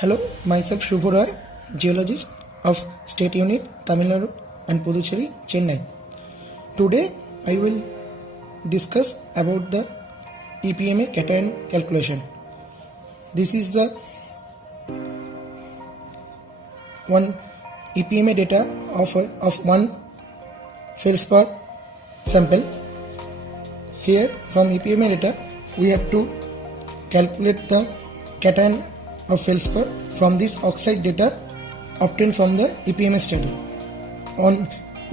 Hello, myself Shubho Roy, geologist of State Unit, Tamil Nadu and Puducherry, Chennai. Today I will discuss about the EPMA cation calculation. This is the one EPMA data of one feldspar sample. Here from EPMA data we have to calculate the cation of feldspar from this oxide data obtained from the EPMA study.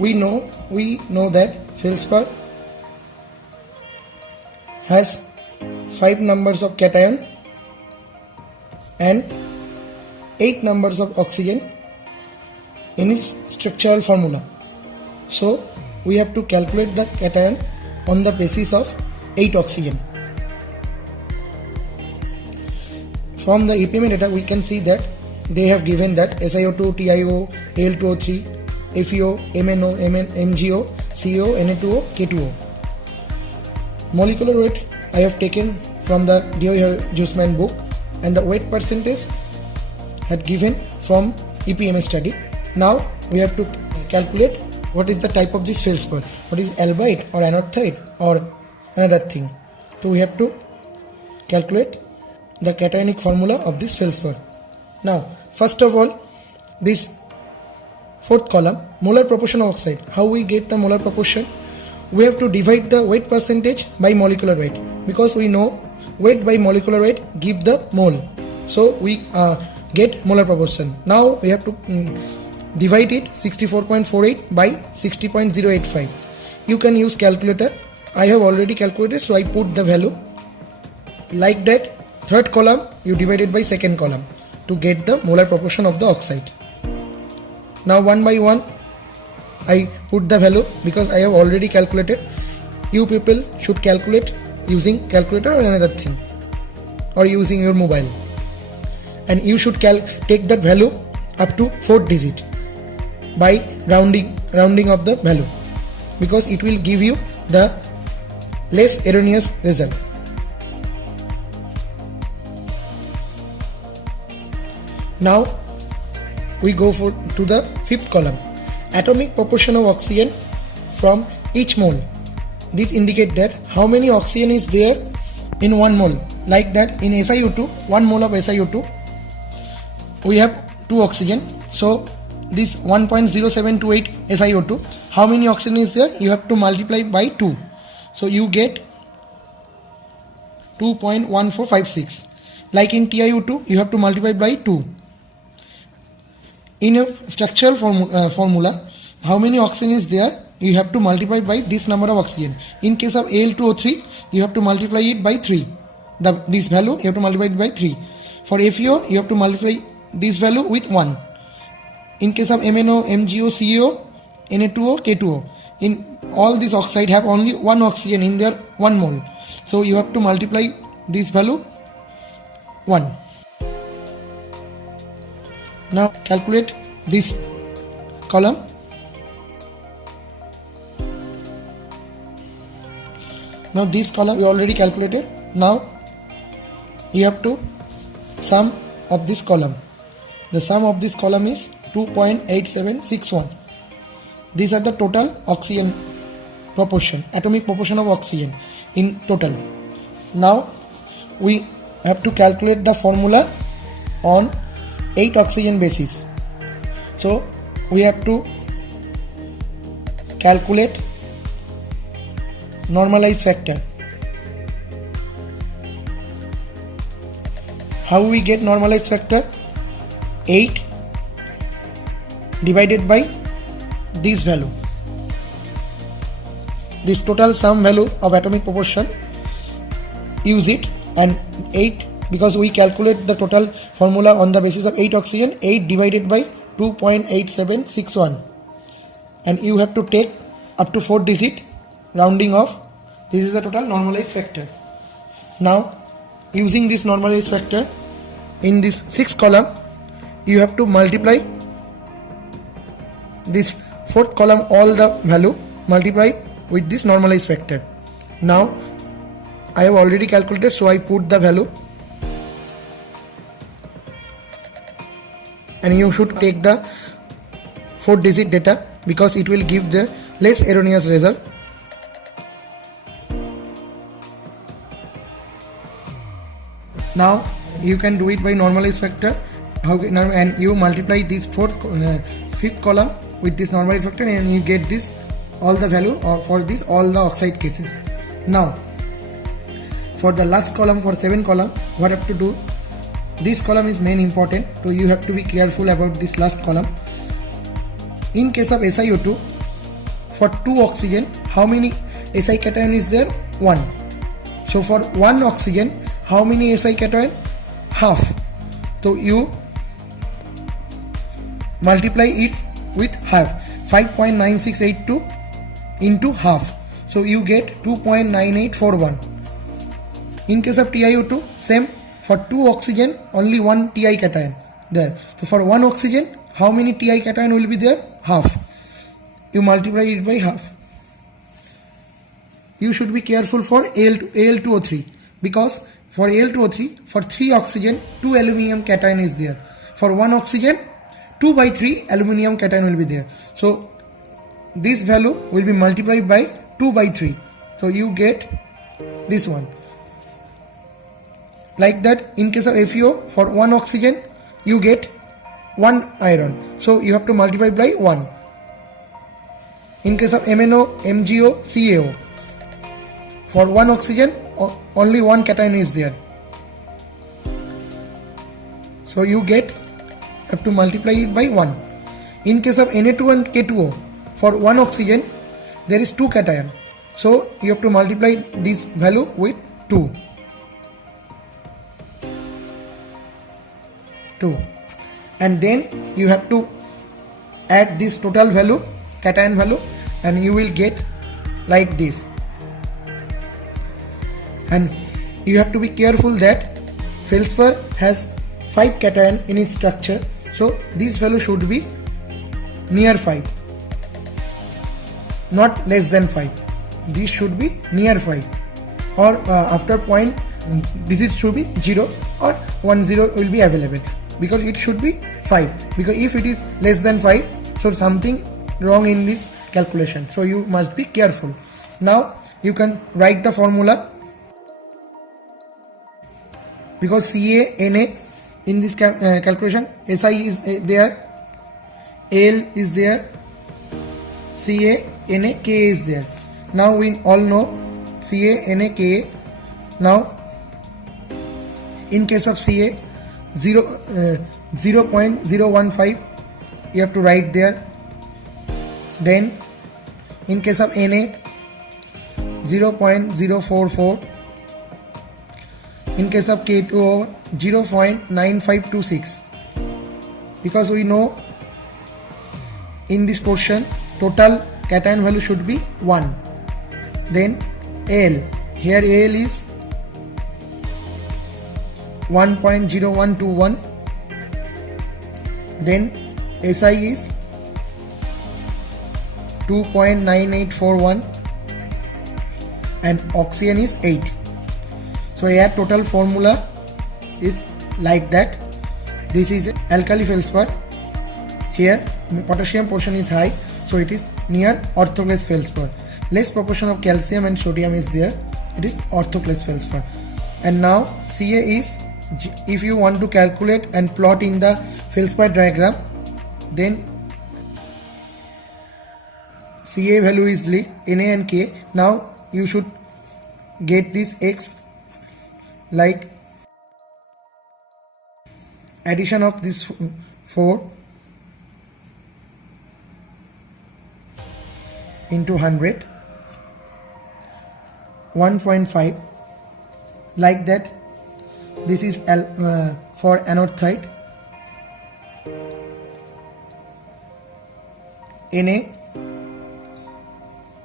We know that feldspar has 5 numbers of cation and 8 numbers of oxygen in its structural formula. So we have to calculate the cation on the basis of 8 oxygen. From the EPMA data we can see that they have given that SiO2, TiO, Al2O3, FeO, MnO, MgO, CO, Na2O, K2O. Molecular weight I have taken from the Dewey-Huisman book, and the weight percentage had given from EPMA study. Now we have to calculate what is the type of this feldspar, what is albite or anorthite or another thing. So we have to calculate the cationic formula of this feldspar. Now first of all, this fourth column, molar proportion of oxide. How we get the molar proportion? We have to divide the weight percentage by molecular weight, because we know weight by molecular weight give the mole. So we get molar proportion. Now we have to divide it 64.48 by 60.085. You can use calculator. I have already calculated, so I put the value like that. Third column you divide it by second column to get the molar proportion of the oxide. Now one by one I put the value, because I have already calculated. You people should calculate using calculator or another thing, or using your mobile, and you should take that value up to 4th digit by rounding of the value, because it will give you the less erroneous result. Now we go to the fifth column, atomic proportion of oxygen from each mole. This indicate that how many oxygen is there in 1 mole. Like that in SiO2, 1 mole of SiO2 we have 2 oxygen. So this 1.0728 SiO2, how many oxygen is there? You have to multiply by 2. So you get 2.1456. Like in TiO2, you have to multiply by 2. In a structural formula, how many oxygen is there? You have to multiply by this number of oxygen. In case of Al2O3, you have to multiply it by 3. This value you have to multiply it by 3. For FeO, you have to multiply this value with 1. In case of MnO, MgO, CO, Na2O, K2O, in all these oxide have only 1 oxygen in their 1 mole. So you have to multiply this value 1. Now calculate this column. Now this column we already calculated. Now you have to sum of this column. The sum of this column is 2.8761. These are the total oxygen proportion, atomic proportion of oxygen in total. Now we have to calculate the formula on 8 oxygen basis. So we have to calculate normalized factor. How we get normalized factor? 8 divided by this value, this total sum value of atomic proportion. Use it, and 8, because we calculate the total formula on the basis of 8 oxygen, 8 divided by 2.8761, and you have to take up to 4th digit rounding off. This is the total normalized factor. Now using this normalized factor, in this 6th column you have to multiply this 4th column, all the value multiply with this normalized factor. Now I have already calculated, so I put the value and you should take the 4-digit data because it will give the less erroneous result. Now you can do it by normalized factor. And you multiply this fifth column with this normalized factor and you get this all the value for this all the oxide cases. Now for the last column, for 7 column, what have to do, this column is main important, so you have to be careful about this last column. In case of SiO2, for 2 oxygen, how many Si cation is there? 1. So for 1 oxygen, how many Si cation? Half. So you multiply it with half. 5.9682 into half. So you get 2.9841. In case of TiO2, same. For 2 oxygen, only 1 Ti cation there. So for 1 oxygen, how many Ti cation will be there? Half. You multiply it by half. You should be careful for Al2O3 because for Al2O3, for 3 oxygen, 2 aluminium cation is there. For 1 oxygen, 2 by 3 aluminium cation will be there. So this value will be multiplied by 2 by 3. So you get this one. Like that, in case of FeO, for 1 oxygen, you get 1 iron. So you have to multiply by 1. In case of MnO, MgO, CaO, for 1 oxygen, only 1 cation is there. So you have to multiply it by 1. In case of Na2 and K2O, for 1 oxygen, there is 2 cation. So you have to multiply this value with 2. And then you have to add this total value, cation value, and you will get like this. And you have to be careful that feldspar has 5 cation in its structure, so this value should be near 5, not less than 5. This should be near 5, or after point digit should be 0 or 10 will be available, because it should be 5, because if it is less than 5, so something wrong in this calculation, so you must be careful. Now you can write the formula, because CaNa in this calculation, Si is there, Al is there, CaNa Ka is there. Now we all know CaNa Ka. Now in case of Ca, 0.015 you have to write there. Then in case of Na, 0.044. In case of K2O, 0.9526, because we know in this portion total cation value should be 1. Then Al, here Al is 1.0121. Then Si is 2.9841 and oxygen is 8. So here total formula is like that. This is alkali feldspar. Here potassium portion is high, so it is near orthoclase feldspar. Less proportion of calcium and sodium is there. It is orthoclase feldspar. And now Ca is, if you want to calculate and plot in the feldspar diagram, then Ca value is Na and K. Now you should get this X like addition of this 4 into 100, 1.5, like that. This is for anorthite. Na,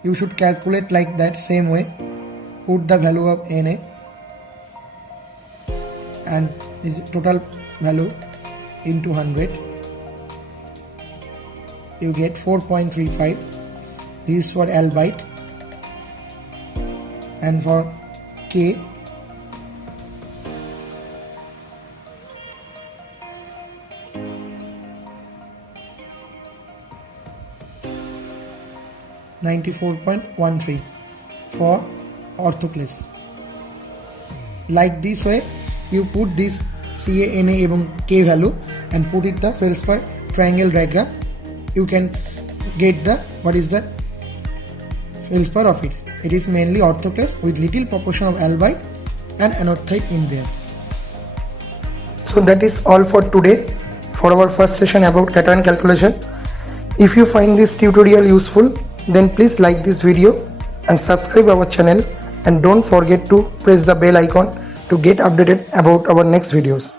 you should calculate like that, same way. Put the value of Na and this total value into 100, you get 4.35. This is for albite, and for K, 94.13 for orthoclase. Like this way, you put this CA, NA এবং K value and put it the feldspar triangle diagram. You can get the what is the feldspar of it. It is mainly orthoclase with little proportion of albite and anorthite in there. So that is all for today for our first session about cation calculation. If you find this tutorial useful, then please like this video and subscribe our channel, and don't forget to press the bell icon to get updated about our next videos.